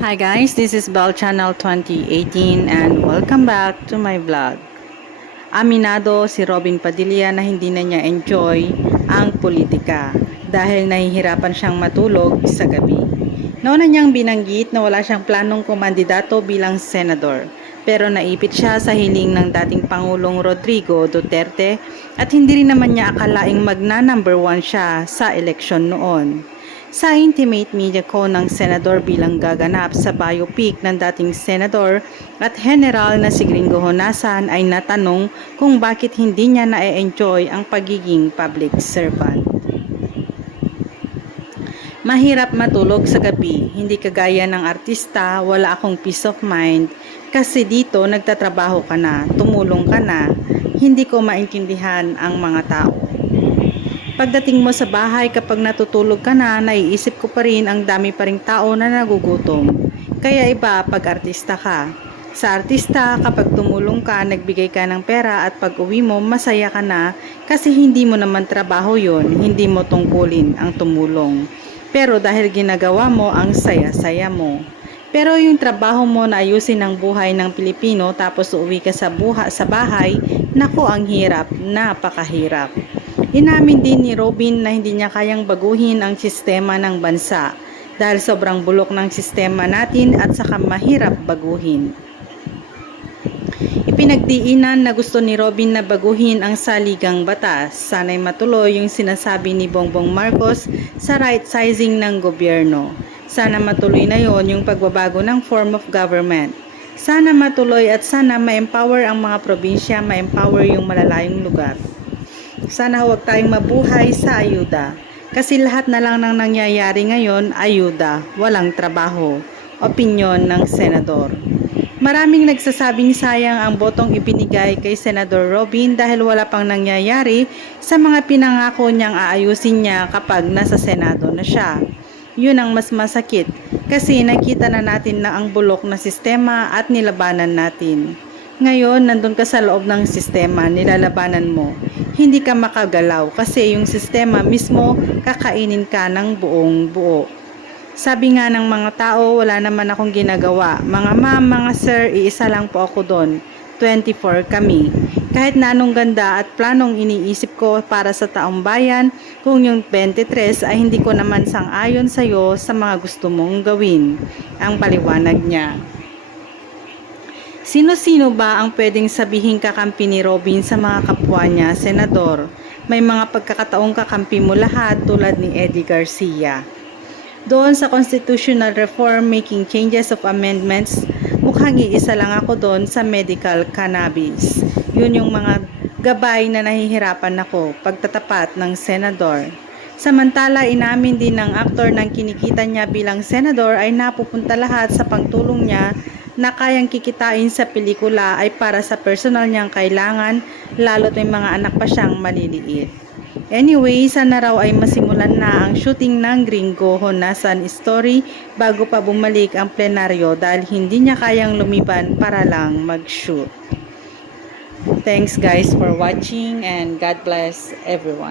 Hi guys, this is Bell Channel 2018 and welcome back to my vlog. Aminado si Robin Padilla na hindi na niya enjoy ang politika dahil nahihirapan siyang matulog sa gabi. Nauna niyang binanggit na wala siyang planong kumandidato bilang senador pero naipit siya sa hiling ng dating Pangulong Rodrigo Duterte at hindi rin naman niya akalaing magna number one siya sa eleksyon noon. Sa intimate media ko ng senador bilang gaganap sa biopic ng dating senador at general na si Gringo Honasan ay natanong kung bakit hindi niya na-enjoy ang pagiging public servant. Mahirap matulog sa gabi, hindi kagaya ng artista, wala akong peace of mind kasi dito nagtatrabaho ka na, tumulong ka na, hindi ko maintindihan ang mga tao. Pagdating mo sa bahay kapag natutulog ka na, naiisip ko pa rin ang dami pa ring tao na nagugutom. Kaya iba pag artista ka. Sa artista, kapag tumulong ka, nagbigay ka ng pera at pag uwi mo, masaya ka na kasi hindi mo naman trabaho yon, hindi mo tungkulin ang tumulong. Pero dahil ginagawa mo, ang saya-saya mo. Pero yung trabaho mo na ayusin ang buhay ng Pilipino tapos uuwi ka sa buha sa bahay, nako ang hirap, napakahirap. Inamin din ni Robin na hindi niya kayang baguhin ang sistema ng bansa dahil sobrang bulok ng sistema natin at saka mahirap baguhin. Ipinagdiinan na gusto ni Robin na baguhin ang saligang batas. Sana'y matuloy yung sinasabi ni Bongbong Marcos sa right sizing ng gobyerno. Sana matuloy na yon yung pagbabago ng form of government. Sana matuloy at sana ma-empower ang mga probinsya, ma-empower yung malalayong lugar. Sana huwag tayong mabuhay sa ayuda. Kasi lahat na lang ng nangyayari ngayon, ayuda, walang trabaho. Opinyon ng senador. Maraming nagsasabing sayang ang botong ibinigay kay Senador Robin dahil wala pang nangyayari sa mga pinangako niyang aayusin niya kapag nasa Senado na siya. Yun ang mas masakit kasi nakita na natin na ang bulok na sistema at nilabanan natin. Ngayon, nandun ka sa loob ng sistema, nilalabanan mo. Hindi ka makagalaw kasi yung sistema mismo kakainin ka ng buong buo. Sabi nga ng mga tao, wala naman akong ginagawa. Mga ma'am, mga sir, iisa lang po ako doon. 24 kami. Kahit na anong ganda at planong iniisip ko para sa taong bayan, kung yung 23 ay hindi ko naman sang-ayon sa'yo sa mga gusto mong gawin. Ang paliwanag niya. Sino-sino ba ang pwedeng sabihin kakampi ni Robin sa mga kapwa niya, Senador? May mga pagkakataong kakampi mo lahat tulad ni Eddie Garcia. Doon sa constitutional reform making changes of amendments, mukhang iisa lang ako doon sa medical cannabis. Yun yung mga gabay na nahihirapan ako pagtatapat ng senador. Samantala, inamin din ng aktor ng kinikita niya bilang senador ay napupunta lahat sa pangtulong niya na kayang kikitain sa pelikula ay para sa personal niyang kailangan lalo't may mga anak pa siyang maliliit. Anyway, sana raw ay masimulan na ang shooting ng Gringo Honasan story bago pa bumalik ang plenaryo dahil hindi niya kayang lumiban para lang mag-shoot. Thanks guys for watching and God bless everyone.